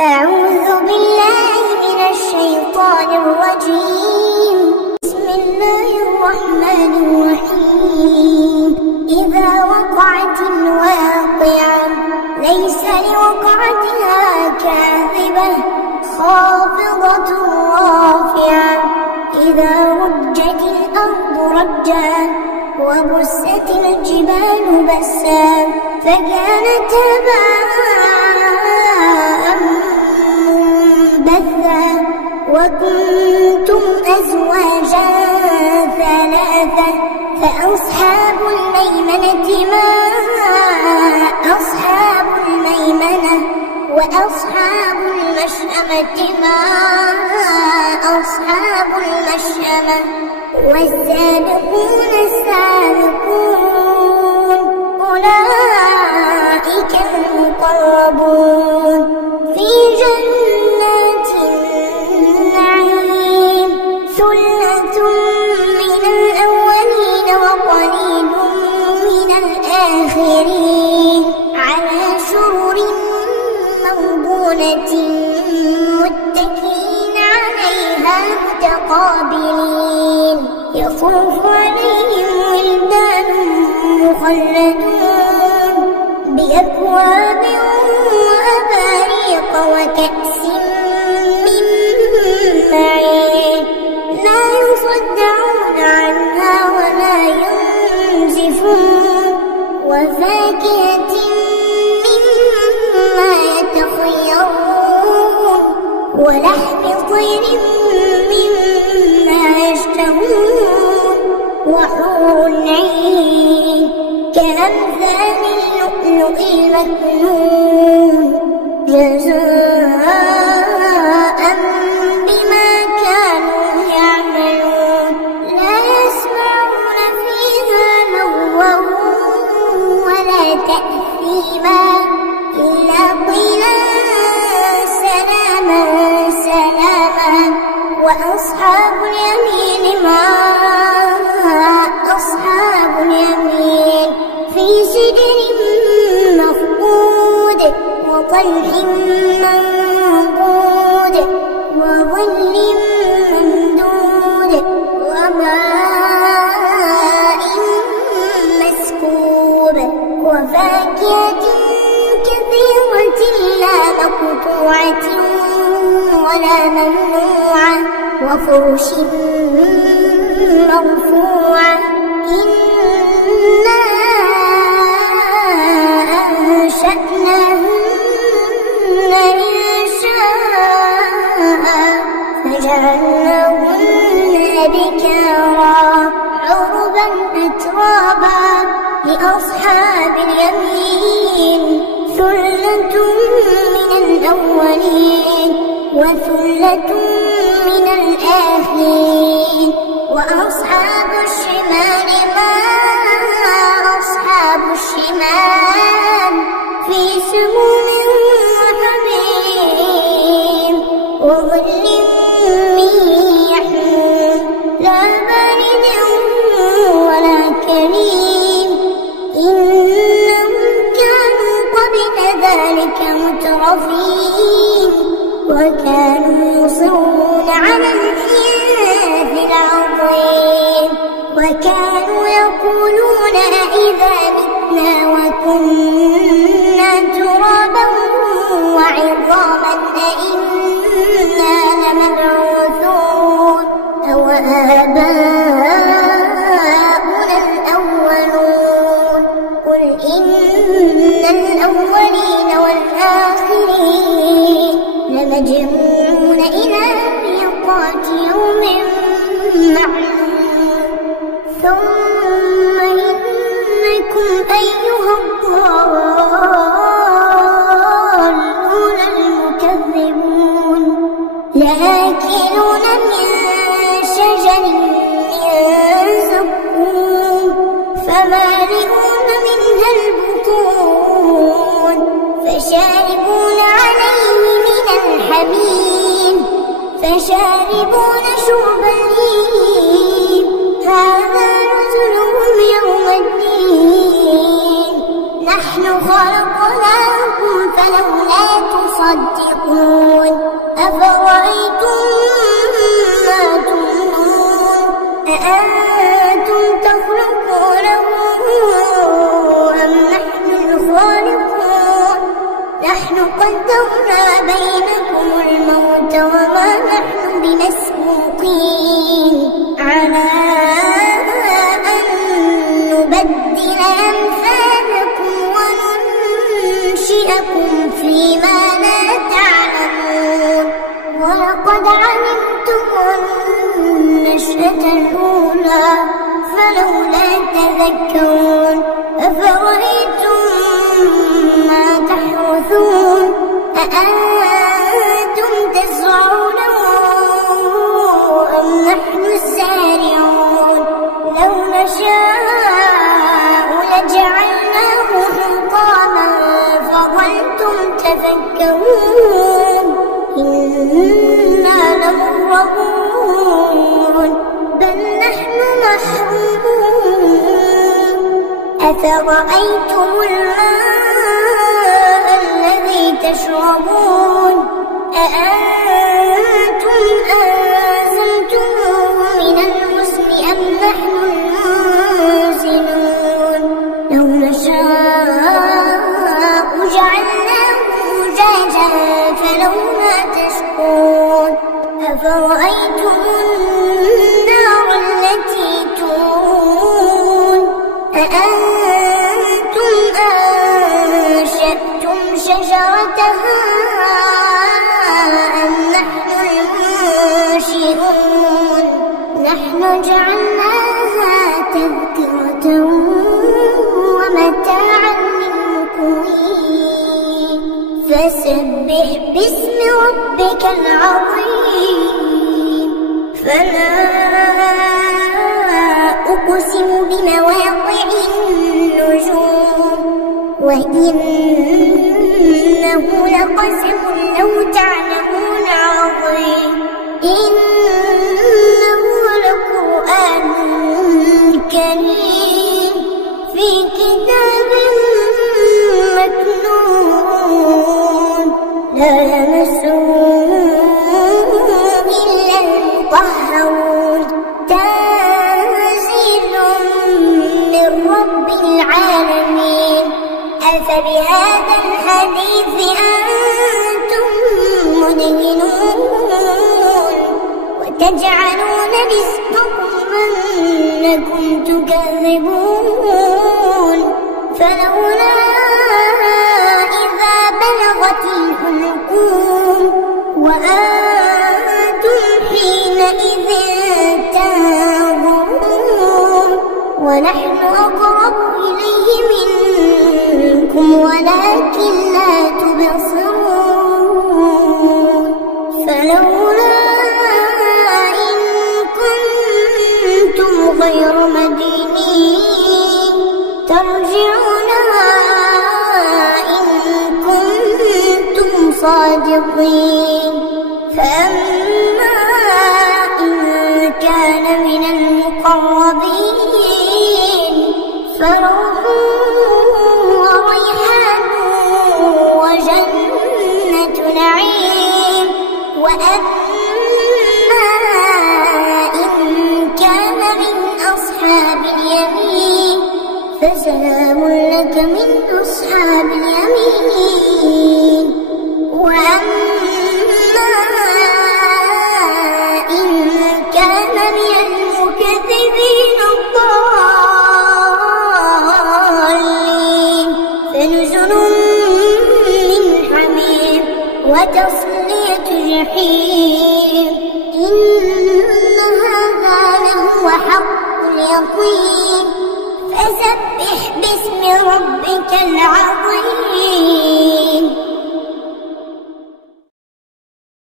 أعوذ بالله من الشيطان الرجيم. بسم الله الرحمن الرحيم. إذا وقعت الواقعة ليس لوقعتها كاذبة خافضة رافعة. إذا رجت الأرض رجا وبست الجبال بسا فكانت هباء منبثا وكنتم أزواجا ثلاثة فأصحاب الميمنة ما أصحاب الميمنة وأصحاب المشأمة ما أصحاب المشأمة والسابقون السابقون أولئك المقربون في جنات النعيم. ثلة من الأولين وقليل من الآخرين على سرر موضونة متكئين عليها متقابلين. يطوف عليهم ولدان مخلدون بأكواب وأباريق وكأس من معين لا يصدعون عنها ولا ينزفون وفاكهة مما يتخيرون ولحم طير مما يشتهون وحور عين كأمثال اللؤلؤ المكنون جزاء بما كانوا يعملون. لا يسمعون فيها لغوا ولا تأثيما إلا قيلا سلاما سلاما. وأصحاب اليمين ما أصحاب اليمين في سدر مخضود وطلح منضود وظل ممدود وماء مسكوب وفاكهة كثيرة لا مقطوعة ولا ممنوعة وفرش مرفوعة. إنا أنشأناهن إنشاء فجعلناهن أبكارا عربا أترابا لأصحاب اليمين. ثلة من الأولين وثلة من الآخرين وأصحاب الشمال ما أصحاب الشمال في سموم وحميم وظل من يحموم لا بارد ولا كريم. إنهم كانوا قبل ذلك مترفين وكانوا يصرون على الحنث العظيم وكانوا يقولون أإذا متنا وكنا ترابا وعظاما أإنا لمبعوثون أو آباؤنا الأولون. قل إن الأولين والآخرين لمجموعون إلى ميقات يوم معلوم. ثم إنكم أيها الضالون المكذبون لآكلون من شجر من زقوم فمالئون منها البطون فشاربون عليه من الحميم فشاربون شرب الهيم هذا نزلهم يوم الدين. نحن نحن خلقناكم فلولا تصدقون أفرأيتم ما تمنون أأنتم تخلقونه أم نحن الخالقون نحن قدرنا بينكم الموت وما نحن بمسبوقين على أن نبدل أمثالكم وننشئكم فيما لا تعلمون ولقد علمتم النشأة الأولى فلولا تذكرون أفرأيتم ما تحرثون أأنتم تزرعونه أم نحن الزارعون لو نشاء لجعلناه حطاما فظلتم تفكرون إنا لمغرمون بل نحن محرومون أفرأيتم الماء الذي تشربون أأنتم أنزلتموه من المزن أم نحن المنزلون لو نشاء جعلناه أجاجا فلولا تشكرون أفرأيتم النار التي تورون أأنتم أنشأتم شجرتها أم نحن المنشئون نحن جعلناها تذكرة ومتاعا للمقوين فسبح باسم ربك العظيم فلا أقسم بمواقع النجوم وإنه لقسم لو تعلمون عظيم إنه لقرآن كريم في كتاب مكنون لا يمسه إلا المطهرون تنزيل من رب العالمين أفبهذا الحديث أنتم مدهنون وتجعلون رزقكم أنكم تكذبون فلولا إذا بلغت الحلقوم وأنتم حينئذ تنظرون ونحن أقرب إليه منكم ولكن لا تبصرون فلولا إن كنتم غير مدينين ترجعونها إن كنتم صادقين فأما إن كان من المقربين فروح وريحان وجنة نعيم وأما إن كان من أصحاب اليمين فسلام لك من أصحاب اليمين وأما إن كان من المكذبين الضالين فنزل من حميم وتصلية جحيم إن هذا لهو حق اليقين فسبح باسم ربك العظيم